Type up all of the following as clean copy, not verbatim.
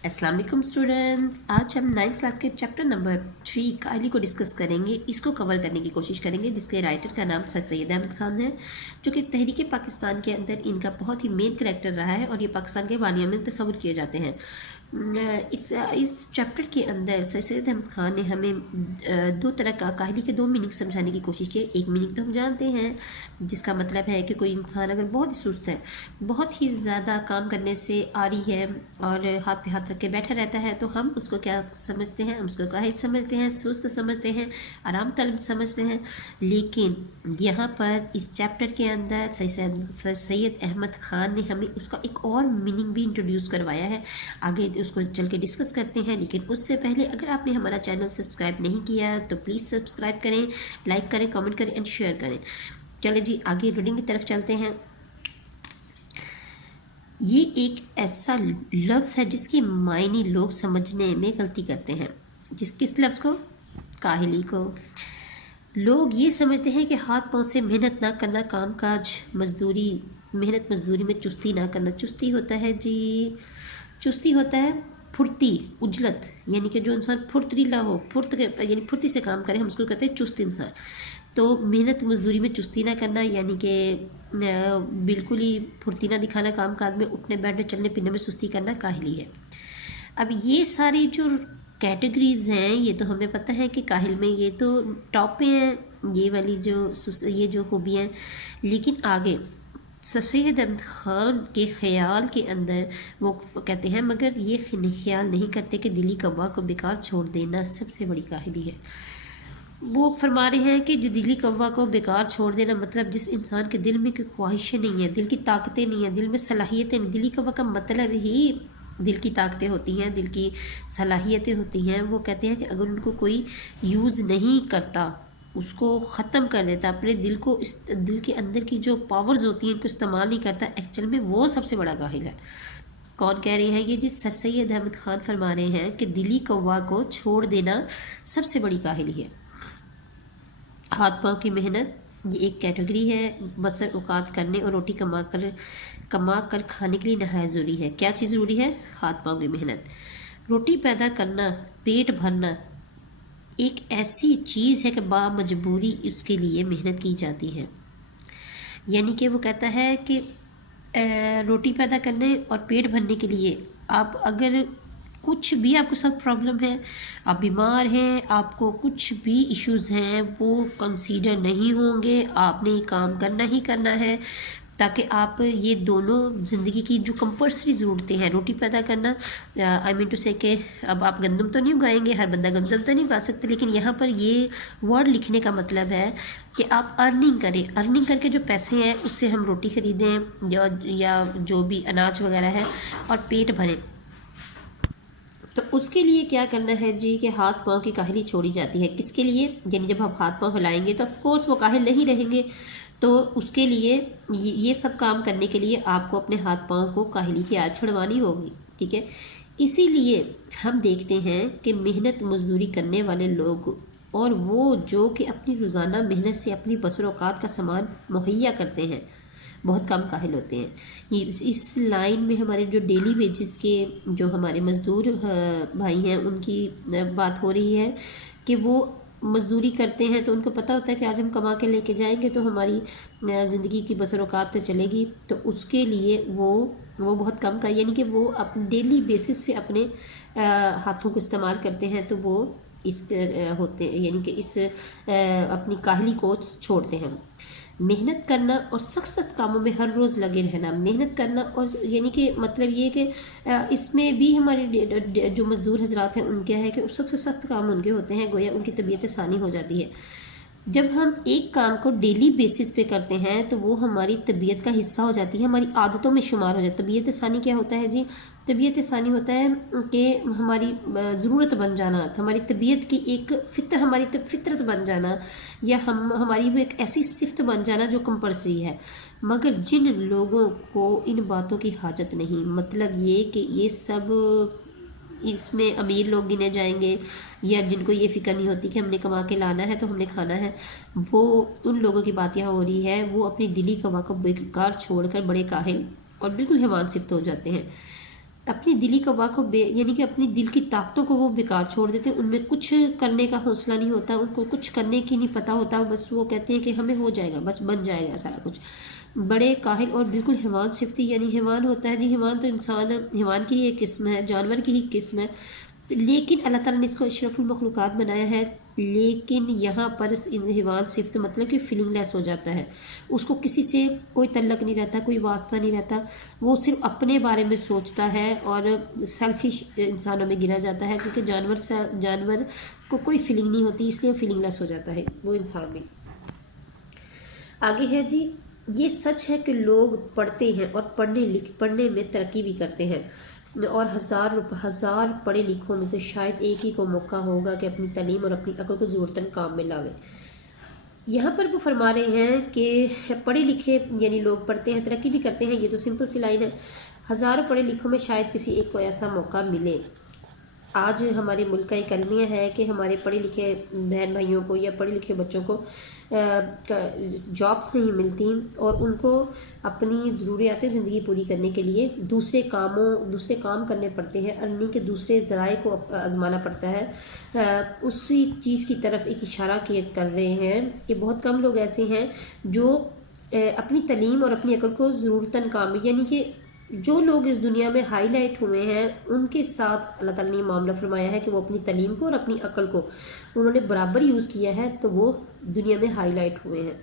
अस्सलाम वालेकुम स्टूडेंट्स। आज हम 9th क्लास के चैप्टर नंबर 3 काहली को डिस्कस करेंगे। इसको कवर करने की कोशिश करेंगे, जिसके राइटर का नाम सर सैयद अहमद ख़ान है, जो कि तहरीक पाकिस्तान के अंदर इनका बहुत ही मेन करैक्टर रहा है और ये पाकिस्तान के बानियों में तस्वुर किए जाते हैं। इस चैप्टर के अंदर सर सैयद अहमद ख़ान ने हमें दो तरह का काहली के दो मीनिंग समझाने की कोशिश की। एक मीनिंग तो हम जानते हैं, जिसका मतलब है कि कोई इंसान अगर बहुत ही सुस्त है, बहुत ही ज़्यादा काम करने से आ रही है और हाथ पे हाथ रख के बैठा रहता है, तो हम उसको क्या समझते हैं? हम उसको काहिल समझते हैं, सुस्त समझते हैं, आराम तलब समझते हैं। लेकिन यहाँ पर इस चैप्टर के अंदर सर सैयद अहमद ख़ान ने हमें उसका एक और मीनिंग भी इंट्रोड्यूस करवाया है। आगे उसको चल के डिस्कस करते हैं, लेकिन उससे पहले अगर आपने हमारा चैनल सब्सक्राइब नहीं किया तो प्लीज़ सब्सक्राइब करें, लाइक करें, कमेंट करें एंड शेयर करें। चले जी आगे रीडिंग की तरफ चलते हैं। ये एक ऐसा लफ्ज़ है जिसके मायने लोग समझने में गलती करते हैं। किस लफ्ज़ को? काहिली को। लोग ये समझते हैं कि हाथ पांव से मेहनत ना करना, काम काज मजदूरी, मेहनत मजदूरी में चुस्ती ना करना। चुस्ती होता है जी, चुस्ती होता है फुर्ती, उजलत, यानी कि जो इंसान फुर्तीला हो, यानी फुर्ती से काम करे, हम उसको कहते हैं चुस्त इंसान। तो मेहनत मजदूरी में चुस्ती ना करना, यानी कि बिल्कुल ही फुर्ती ना दिखाना, काम काज में उठने बैठने चलने फिरने में सुस्ती करना काहिली है। अब ये सारी जो कैटेगरीज हैं, ये तो हमें पता है कि काहिल में ये तो टॉप पे हैं, ये वाली ये जो खूबियाँ। लेकिन आगे सर सैयद अहमद ख़ान के ख़याल के अंदर वो कहते हैं, मगर ये ख्याल नहीं करते कि दिली कव्वा को बेकार छोड़ देना सबसे बड़ी काहिली है। वो फरमा रहे हैं कि जो दिली कव्वा को बेकार छोड़ देना, मतलब जिस इंसान के दिल में कोई ख्वाहिशें नहीं है, दिल की ताकतें नहीं है, दिल में सलाहियतें नहीं। दिली कव्वा का मतलब ही दिल की ताकतें होती हैं, दिल की सलाहियतें होती हैं। वो कहते हैं कि अगर उनको कोई यूज़ नहीं करता, उसको ख़त्म कर देता, अपने दिल को, इस दिल के अंदर की जो पावर्स होती हैं उनको इस्तेमाल नहीं करता, एक्चुअल में वो सबसे बड़ा काहिल है। कौन कह रहे हैं? ये जी सर सैयद अहमद ख़ान फरमा रहे हैं कि दिली कव्वा को छोड़ देना सबसे बड़ी काहिली है। हाथ पाँव की मेहनत ये एक कैटेगरी है, बसर औकात करने और रोटी कमा कर खाने के लिए नहायत ज़रूरी है। क्या चीज़ ज़रूरी है? हाथ पाँव की मेहनत। रोटी पैदा करना, पेट भरना एक ऐसी चीज़ है कि बामजबूरी उसके लिए मेहनत की जाती है। यानी कि वो कहता है कि रोटी पैदा करने और पेट भरने के लिए आप अगर कुछ भी आपके साथ प्रॉब्लम है, आप बीमार हैं, आपको कुछ भी इश्यूज़ हैं, वो कंसीडर नहीं होंगे। आपने ये काम करना ही करना है, ताकि आप ये दोनों ज़िंदगी की जो कंपल्सरी ज़रूरतें हैं, रोटी पैदा करना, आई मीन टू से कि अब आप गंदम तो नहीं उगाएंगे, हर बंदा गंदम तो नहीं उगा सकते, लेकिन यहाँ पर ये वर्ड लिखने का मतलब है कि आप अर्निंग करें, अर्निंग करके जो पैसे हैं उससे हम रोटी ख़रीदें या जो भी अनाज वगैरह है, और पेट भरें। तो उसके लिए क्या करना है जी कि हाथ पाँव की काहिली छोड़ी जाती है। किसके लिए? यानी जब आप हाथ पाँव हिलाएंगे तो ऑफकोर्स वो काहिल नहीं रहेंगे। तो उसके लिए ये सब काम करने के लिए आपको अपने हाथ पाँव को काहिली की आदत छुड़वानी होगी, ठीक है। इसीलिए हम देखते हैं कि मेहनत मजदूरी करने वाले लोग और वो जो कि अपनी रोज़ाना मेहनत से अपनी बसर औकात का सामान मुहैया करते हैं, बहुत कम काहिल होते हैं। ये इस लाइन में हमारे जो डेली वेजेस के जो हमारे मज़दूर भाई हैं, उनकी बात हो रही है कि वो मज़दूरी करते हैं, तो उनको पता होता है कि आज हम कमा के लेके जाएंगे तो हमारी ज़िंदगी की बसर औकात चलेगी। तो उसके लिए वो बहुत कम का, यानी कि वो अपने डेली बेसिस पे अपने हाथों को इस्तेमाल करते हैं, तो वो इस होते, यानी कि इस अपनी काहली को छोड़ते हैं। मेहनत करना और सख्त सख्त कामों में हर रोज़ लगे रहना, मेहनत करना, और यानी कि मतलब ये कि इसमें भी हमारे जो मज़दूर हजरात हैं उनके है कि सबसे सख्त काम उनके होते हैं, गोया उनकी तबीयत आसानी हो जाती है। जब हम एक काम को डेली बेसिस पे करते हैं तो वो हमारी तबीयत का हिस्सा हो जाती है, हमारी आदतों में शुमार हो जाती है। तबीयत आसानी क्या होता है जी? तबीयत आसानी होता है कि हमारी ज़रूरत बन जाना, हमारी तबीयत की एक हमारी फितरत बन जाना, या हमारी वो एक ऐसी सिफ्त बन जाना जो कंपल्सरी है। मगर जिन लोगों को इन बातों की हाजत नहीं, मतलब ये कि ये सब इसमें अमीर लोग गिने जाएंगे, या जिनको ये फ़िक्र नहीं होती कि हमने कमा के लाना है तो हमने खाना है, वो उन लोगों की बात यहाँ हो रही है। वो अपनी दिली कवा को बेकार छोड़कर बड़े काहिल और बिल्कुल हैवान सिफ्त हो जाते हैं। अपनी दिली कवा को यानी कि अपनी दिल की ताकतों को वो बेकार छोड़ देते हैं, उनमें कुछ करने का हौसला नहीं होता, उनको कुछ करने की नहीं पता होता, बस वो कहते हैं कि हमें हो जाएगा, बस बन जाएगा सारा कुछ। बड़े काहिल और बिल्कुल हैवान सिफती, यानी हैवान होता है जी, हैवान तो इंसान, हैवान की ही एक किस्म है, जानवर की ही किस्म है, लेकिन अल्लाह ताला ने इसको अशरफुल मखलूक़ात बनाया है। लेकिन यहाँ पर इस हैवान सिफ्त मतलब कि फीलिंगलेस हो जाता है, उसको किसी से कोई तल्लक नहीं रहता, कोई वास्ता नहीं रहता, वो सिर्फ अपने बारे में सोचता है और सेल्फिश इंसानों में गिरा जाता है, क्योंकि जानवर को कोई फीलिंग नहीं होती, इसलिए फीलिंगलेस हो जाता है वो इंसान भी। आगे है जी, ये सच है कि लोग पढ़ते हैं और पढ़ने में तरक्की भी करते हैं, और हज़ार पढ़े लिखों में से शायद एक ही को मौका होगा कि अपनी तालीम और अपनी अक्ल को ज़रूरतन काम में लावे। यहाँ पर वो फरमा रहे हैं कि पढ़े लिखे यानी लोग पढ़ते हैं, तरक्की भी करते हैं, ये तो सिंपल सी लाइन है। हज़ारों पढ़े लिखों में शायद किसी एक को ऐसा मौका मिले। आज हमारे मुल्क का एक अलमिया है कि हमारे पढ़े लिखे बहन भाइयों को या पढ़े लिखे बच्चों को जॉब्स नहीं मिलती, और उनको अपनी ज़रूरियात ज़िंदगी पूरी करने के लिए दूसरे काम करने पड़ते हैं, अर्निंग के दूसरे ज़राए को आजमाना पड़ता है। उसी चीज़ की तरफ एक इशारा कर रहे हैं कि बहुत कम लोग ऐसे हैं जो अपनी तालीम और अपनी अक्ल को ज़रूरतन काम, यानी कि जो लोग इस दुनिया में हाईलाइट हुए हैं उनके साथ अल्लाह ताला ने मामला फरमाया है कि वो अपनी तालीम को और अपनी अक्ल को उन्होंने बराबर यूज़ किया है, तो वो दुनिया में हाईलाइट हुए हैं।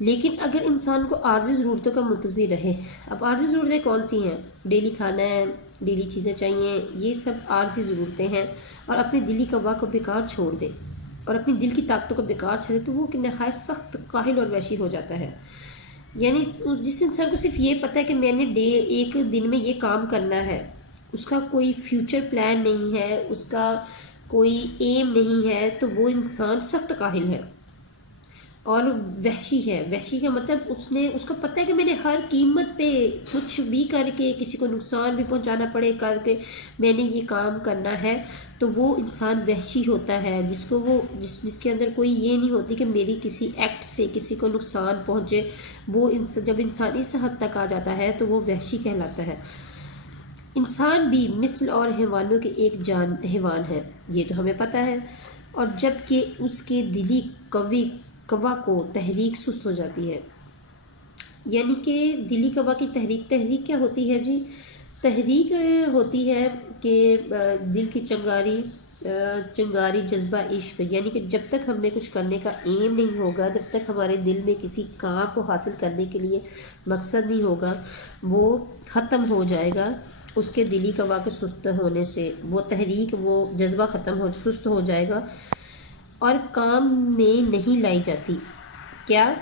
लेकिन अगर इंसान को आर्जी ज़रूरतों का मुंतज़िर रहे, अब आर्जी ज़रूरतें कौन सी हैं? डेली खाना है, डेली चीज़ें चाहिए, ये सब आर्जी ज़रूरतें हैं, और अपनी दिली कवा को बेकार छोड़ दे और अपनी दिल की ताकतों को बेकार छोड़े, तो वो नहायत सख्त काहिल और वहशी हो जाता है। यानी जिस इंसान को सिर्फ ये पता है कि मैंने एक दिन में ये काम करना है, उसका कोई फ्यूचर प्लान नहीं है, उसका कोई एम नहीं है, तो वो इंसान सख्त काहिल है और वहशी है। वहशी का मतलब उसको पता है कि मैंने हर कीमत पे कुछ भी करके किसी को नुकसान भी पहुंचाना पड़े करके मैंने ये काम करना है, तो वो इंसान वहशी होता है, जिसके अंदर कोई ये नहीं होती कि मेरी किसी एक्ट से किसी को नुकसान पहुंचे। जब इंसान इस हद तक आ जाता है तो वो वहशी कहलाता है। इंसान भी मिस्ल और हैवानों के एक जान हैवान है, ये तो हमें पता है, और जबकि उसके दिली कवा को तहरीक सुस्त हो जाती है। यानी कि दिली कवा की तहरीक क्या होती है जी? तहरीक होती है कि दिल की चंगारी जज्बा इश्क, यानी कि जब तक हमने कुछ करने का एम नहीं होगा, जब तक हमारे दिल में किसी काम को हासिल करने के लिए मकसद नहीं होगा, वो ख़त्म हो जाएगा। उसके दिली कवा के सुस्त होने से वो तहरीक, वो जज्बा सुस्त हो जाएगा और काम में नहीं लाई जाती क्या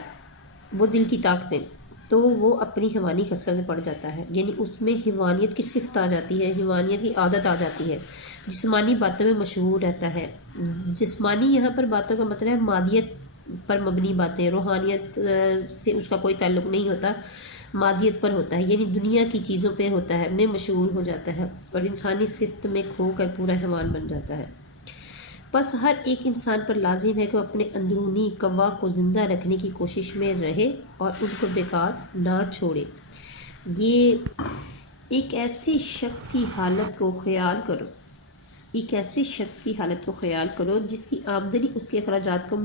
वो दिल की ताकतें, तो वो अपनी हैवानी खसलत में पड़ जाता है, यानी उसमें हैवानियत की सिफ्त आ जाती है, हैवानियत की आदत आ जाती है, जिस्मानी बातों में मशहूर रहता है। जिस्मानी यहाँ पर बातों का मतलब है मादियत पर मबनी बातें, रूहानियत से उसका कोई ताल्लुक़ नहीं होता, मादियत पर होता है, यानी दुनिया की चीज़ों पे होता है, में मशहूर हो जाता है और इंसानी सिफ्त में खो कर पूरा हैवान बन जाता है। बस हर एक इंसान पर लाजिम है कि वो अपने अंदरूनी कवा को ज़िंदा रखने की कोशिश में रहे और उनको बेकार ना छोड़े। ये एक ऐसे शख्स की हालत को ख्याल करो जिसकी आमदनी उसके अखराजात को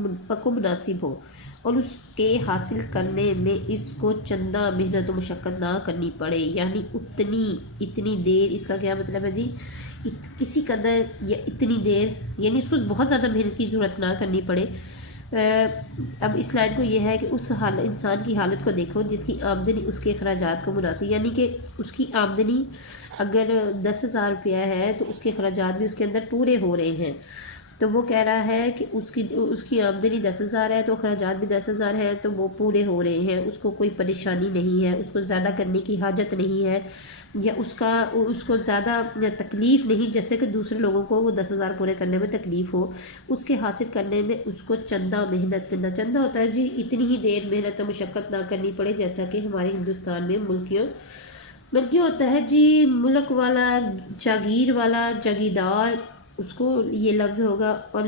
मुनासिब हो और उसके हासिल करने में इसको चंदा मेहनत व मुशक्क़त ना करनी पड़े, यानी इतनी देर, इसका क्या मतलब है जी? किसी कदर या इतनी देर, यानी उसको बहुत ज़्यादा मेहनत की ज़रूरत ना करनी पड़े। अब इस लाइन को ये है कि उस इंसान की हालत को देखो जिसकी आमदनी उसके अखराजात को मुनासिब, यानी कि उसकी आमदनी अगर 10,000 रुपया है तो उसके अखराजात भी उसके अंदर पूरे हो रहे हैं। तो वो कह रहा है कि उसकी आमदनी 10,000 है तो अखराजात भी 10,000 है, तो वो पूरे हो रहे हैं, उसको कोई परेशानी नहीं है, उसको ज़्यादा करने की हाजत नहीं है, या उसको ज़्यादा तकलीफ़ नहीं, जैसे कि दूसरे लोगों को वो 10,000 पूरे करने में तकलीफ़ हो, उसके हासिल करने में उसको चंदा मेहनत करना। चंदा होता है जी इतनी ही देर मेहनत मुशक्क़त ना करनी पड़े, जैसा कि हमारे हिंदुस्तान में मुल्कियों होता है जी, मुल्क वाला, जागीर वाला, जागीरदार, उसको ये लफ्ज़ होगा। और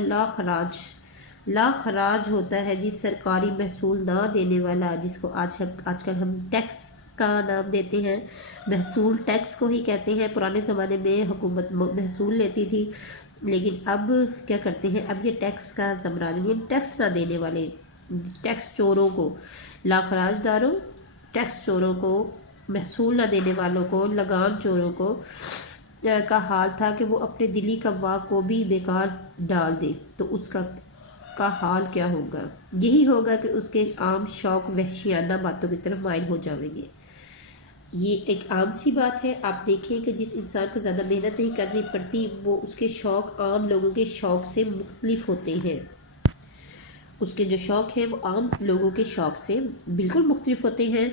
ला खराज होता है जी सरकारी महसूल ना देने वाला, जिसको आजकल हम टैक्स کا نام دیتے ہیں۔ محصول ٹیکس کو ہی کہتے ہیں۔ پرانے زمانے میں حکومت محصول لیتی تھی، لیکن اب کیا کرتے ہیں، اب یہ ٹیکس کا زمران، یہ ٹیکس نہ دینے والے، ٹیکس چوروں کو، لاخراج داروں، ٹیکس چوروں کو، محصول نہ دینے والوں کو، لگان چوروں کو کا حال تھا کہ وہ اپنے دلی قوا کو بھی بیکار ڈال دے، تو اس کا حال کیا ہوگا؟ یہی ہوگا کہ اس کے عام شوق وحشیانہ باتوں کی طرف مائل ہو جائیں گے۔ یہ ایک عام سی بات ہے، آپ دیکھیں کہ جس انسان کو زیادہ محنت نہیں کرنی پڑتی، وہ اس کے شوق عام لوگوں کے شوق سے مختلف ہوتے ہیں۔ اس کے جو شوق ہیں وہ عام لوگوں کے شوق سے بالکل مختلف ہوتے ہیں،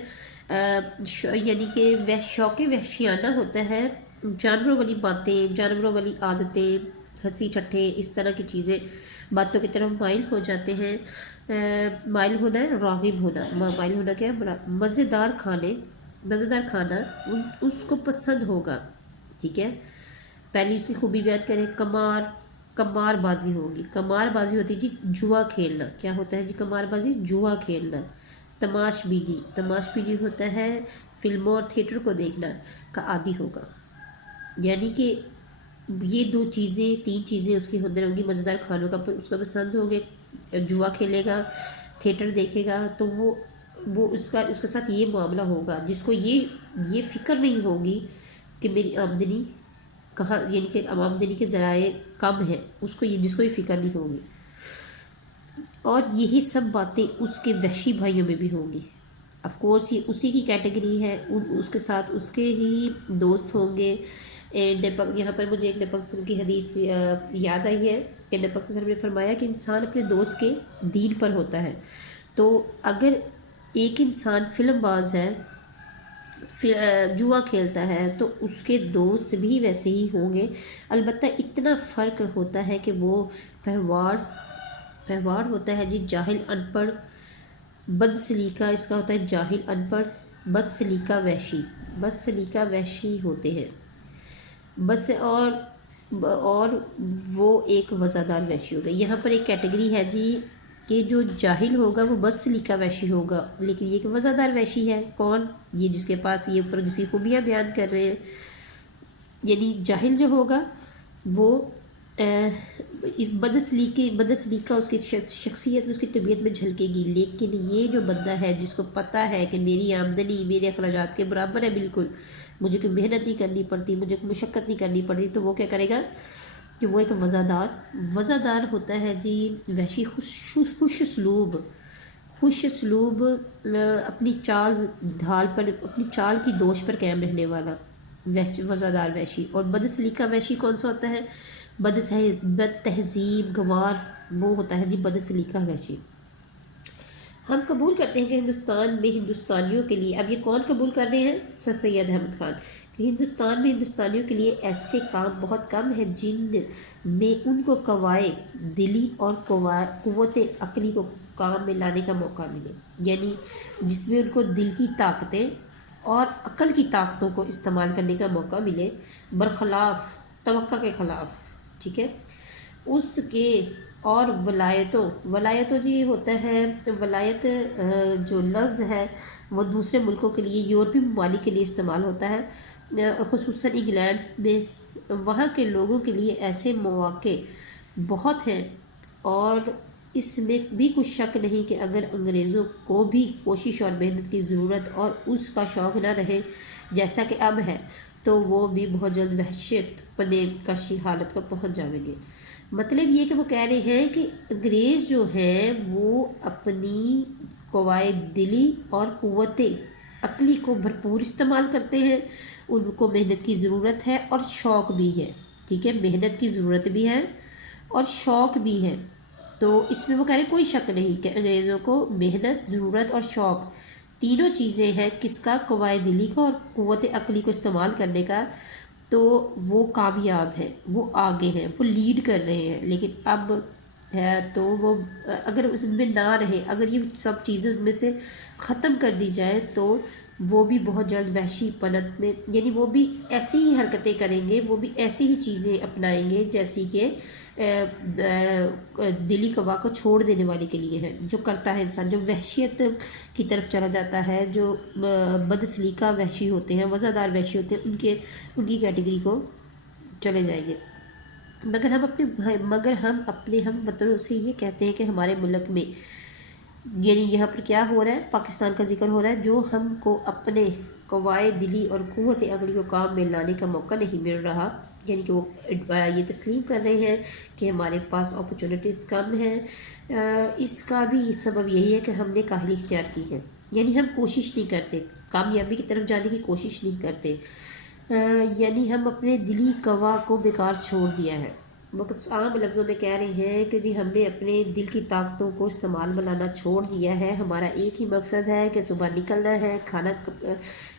یعنی کہ شوق وحشیانہ ہوتا ہے، جانوروں والی باتیں، جانوروں والی عادتیں، ہنسی ٹھٹھے، اس طرح کی چیزیں، باتوں کی طرف مائل ہو جاتے ہیں۔ مائل ہونا ہے، راغب ہونا، مائل ہونا کیا ہے؟ مزیدار کھانا اس کو پسند ہوگا، ٹھیک ہے۔ پہلی اس کی خوبی بیان کریں، کمار بازی ہوگی۔ کمار بازی ہوتی ہے جی جوا کھیلنا۔ کیا ہوتا ہے جی کمار بازی؟ جوا کھیلنا۔ تماش بینی ہوتا ہے فلموں اور تھیٹر کو دیکھنا کا عادی ہوگا، یعنی کہ یہ تین چیزیں اس کے اندر ہوں گی۔ مزیدار کھانوں کا اس کو پسند ہوگے، جوا کھیلے گا، تھیٹر دیکھے گا، تو وہ اس کے ساتھ یہ معاملہ ہوگا، جس کو یہ فکر نہیں ہوگی کہ میری آمدنی کہاں، یعنی کہ آمدنی کے ذرائع کم ہیں، جس کو یہ فکر نہیں ہوگی۔ اور یہی سب باتیں اس کے وحشی بھائیوں میں بھی ہوں گی۔ آف کورس یہ اسی کی کیٹیگری ہے، اس کے ساتھ اس کے ہی دوست ہوں گے۔ یہاں پر مجھے ایک نبی صلی اللہ علیہ وسلم کی حدیث یاد آئی ہے کہ نبی صلی اللہ علیہ وسلم نے فرمایا کہ انسان اپنے دوست کے دین پر ہوتا ہے۔ تو اگر ایک انسان فلم باز ہے، جوا کھیلتا ہے، تو اس کے دوست بھی ویسے ہی ہوں گے، البتہ اتنا فرق ہوتا ہے کہ وہ پہواڑ ہوتا ہے جی جاہل ان پڑھ، بد سلیقہ اس کا ہوتا ہے جاہل ان پڑھ، بد سلیقہ وحشی ہوتے ہیں بس، اور وہ ایک وزادار وحشی ہوگا۔ یہاں پر ایک کیٹیگری ہے جی کہ جو جاہل ہوگا وہ بد سلیقہ وحشی ہوگا، لیکن یہ کہ وزادار وحشی ہے کون؟ یہ جس کے پاس یہ اوپر کسی خوبیاں بیان کر رہے ہیں، یعنی جاہل جو ہوگا وہ بد سلیقہ اس کی شخصیت میں، اس کی طبیعت میں جھلکے گی، لیکن یہ جو بندہ ہے جس کو پتہ ہے کہ میری آمدنی میرے اخراجات کے برابر ہے، بالکل مجھے کوئی محنت نہیں کرنی پڑتی، مجھے کوئی مشقت نہیں کرنی پڑتی، تو وہ کیا کرے گا کہ وہ ایک وزادار ہوتا ہے جی، وحشی، خوش اسلوب، اپنی چال ڈھال پر، اپنی چال کی دوش پر قائم رہنے والا وزادار وحشی۔ اور بد سلیقہ وحشی کون سا ہوتا ہے؟ بد تہذیب گوار، وہ ہوتا ہے جی بد سلیقہ وحشی۔ ہم قبول کرتے ہیں کہ ہندوستان میں ہندوستانیوں کے لیے، اب یہ کون قبول کر رہے ہیں؟ سر سید احمد خان، کہ ہندوستان میں ہندوستانیوں کے لیے ایسے کام بہت کم ہیں جن میں ان کو قوائے دلی اور قوت عقلی کو کام میں لانے کا موقع ملے، یعنی جس میں ان کو دل کی طاقتیں اور عقل کی طاقتوں کو استعمال کرنے کا موقع ملے، برخلاف توقع کے خلاف، ٹھیک ہے، اس کے۔ اور ولایتوں جی ہوتا ہے، ولایت جو لفظ ہے وہ دوسرے ملکوں کے لیے، یورپی ممالک کے لیے استعمال ہوتا ہے، خصوصاً انگلینڈ میں، وہاں کے لوگوں کے لیے ایسے مواقع بہت ہیں، اور اس میں بھی کچھ شک نہیں کہ اگر انگریزوں کو بھی کوشش اور محنت کی ضرورت اور اس کا شوق نہ رہے جیسا کہ اب ہے، تو وہ بھی بہت جلد وحشت پنے کا حالت کو پہنچ جائیں گے۔ مطلب یہ کہ وہ کہہ رہے ہیں کہ انگریز جو ہیں وہ اپنی قوائے دلی اور قوت عقلی کو بھرپور استعمال کرتے ہیں، ان کو محنت کی ضرورت ہے اور شوق بھی ہے، ٹھیک ہے، محنت کی ضرورت بھی ہے اور شوق بھی ہے، تو اس میں وہ کہہ رہے ہیں کوئی شک نہیں کہ انگریزوں کو محنت، ضرورت اور شوق تینوں چیزیں ہیں، کس کا؟ قوائے دلی کا اور قوت عقلی کو استعمال کرنے کا، تو وہ کامیاب ہیں، وہ آگے ہیں، وہ لیڈ کر رہے ہیں۔ لیکن اب ہے تو وہ اگر اس میں نہ رہے، اگر یہ سب چیزیں ان میں سے ختم کر دی جائے، تو وہ بھی بہت جلد وحشی پنت میں، یعنی وہ بھی ایسی ہی حرکتیں کریں گے، وہ بھی ایسی ہی چیزیں اپنائیں گے جیسی کہ دلی قوا کو چھوڑ دینے والے کے لیے ہے، جو کرتا ہے انسان، جو وحشیت کی طرف چلا جاتا ہے، جو بد سلیقہ وحشی ہوتے ہیں، وزادار وحشی ہوتے ہیں، ان کی کیٹیگری کو چلے جائیں گے۔ مگر ہم اپنے ہم وطنوں سے یہ کہتے ہیں کہ ہمارے ملک میں، یعنی یہاں پر کیا ہو رہا ہے، پاکستان کا ذکر ہو رہا ہے، جو ہم کو اپنے قوائے دلی اور قوت عقلی کو کام میں لانے کا موقع نہیں مل رہا، یعنی کہ وہ یہ تسلیم کر رہے ہیں کہ ہمارے پاس اپرچونٹیز کم ہیں۔ اس کا بھی سبب یہی ہے کہ ہم نے کاہلی اختیار کی ہے، یعنی ہم کوشش نہیں کرتے، کامیابی کی طرف جانے کی کوشش نہیں کرتے، یعنی ہم اپنے دلی قوا کو بیکار چھوڑ دیا ہے۔ عام لفظوں میں کہہ رہے ہیں کہ جی ہم نے اپنے دل کی طاقتوں کو استعمال بنانا چھوڑ دیا ہے، ہمارا ایک ہی مقصد ہے کہ صبح نکلنا ہے، کھانا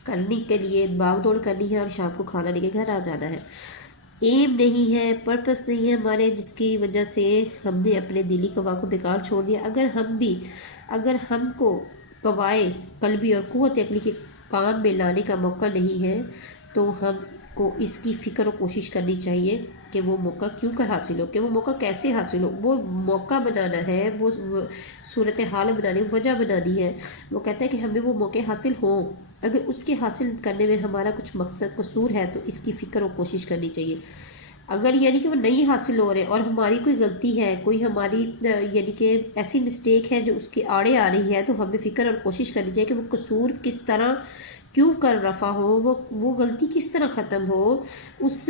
کرنے کے لیے بھاگ دوڑ کرنی ہے اور شام کو کھانا لے کے گھر آ جانا ہے۔ ایم نہیں ہے، پرپس نہیں ہے ہمارے، جس کی وجہ سے ہم نے اپنے دلی قوا کو بیکار چھوڑ دیا۔ اگر ہم کو قوائے قلبی اور قوت عقلی کے کام میں لانے کا موقع نہیں ہے تو ہم کو اس کی فکر و کوشش کرنی چاہیے کہ وہ موقع کیوں کر حاصل ہو، کہ وہ موقع کیسے حاصل ہو، وہ موقع بنانا ہے، وہ صورتحال بنانی، وجہ بنانی ہے۔ وہ کہتا ہے کہ ہمیں وہ موقع حاصل ہوں، اگر اس کے حاصل کرنے میں ہمارا کچھ مقصد قصور ہے تو اس کی فکر و کوشش کرنی چاہیے۔ اگر یعنی کہ وہ نہیں حاصل ہو رہے اور ہماری کوئی غلطی ہے، کوئی ہماری یعنی کہ ایسی مسٹیک ہے جو اس کے آڑے آ رہی ہے، تو ہمیں فکر اور کوشش کرنی چاہیے کہ وہ قصور کس طرح کیوں کر رفع ہو، وہ غلطی کس طرح ختم ہو، اس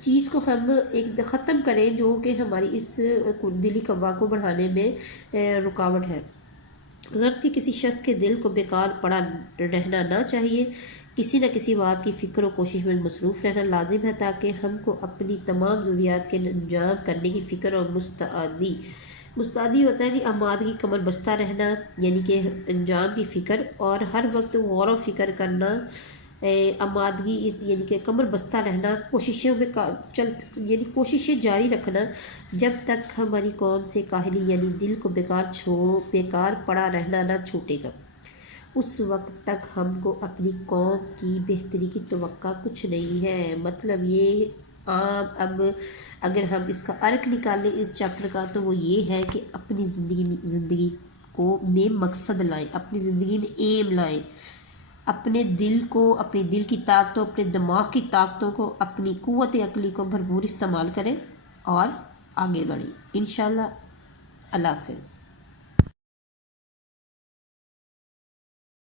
چیز کو ہم ایک ختم کریں جو کہ ہماری اس دلی قوا کو بڑھانے میں رکاوٹ ہے۔ غرض کہ کسی شخص کے دل کو بیکار پڑا رہنا نہ چاہیے، کسی نہ کسی بات کی فکر و کوشش میں مصروف رہنا لازم ہے تاکہ ہم کو اپنی تمام ضروریات کے انجام کرنے کی فکر اور مستعدی ہوتا ہے جی آمادگی، کمر بستہ رہنا، یعنی کہ انجام کی فکر اور ہر وقت غور و فکر کرنا، آمادگی یعنی کہ کمر بستہ رہنا، کوششوں میں یعنی کوششیں جاری رکھنا جب تک ہماری قوم سے کاہلی یعنی دل کو بیکار پڑا رہنا نہ چھوٹے گا، اس وقت تک ہم کو اپنی قوم کی بہتری کی توقع کچھ نہیں ہے۔ مطلب یہ اب اگر ہم اس کا ارک نکالیں اس چیپٹر کا تو وہ یہ ہے کہ اپنی زندگی میں مقصد لائیں، اپنی زندگی میں ایم لائیں، اپنے دل کو، اپنی دل کی طاقتوں، اپنے دماغ کی طاقتوں کو، اپنی قوت عقلی کو بھرپور استعمال کریں اور آگے بڑھیں انشاءاللہ۔ اللہ حافظ۔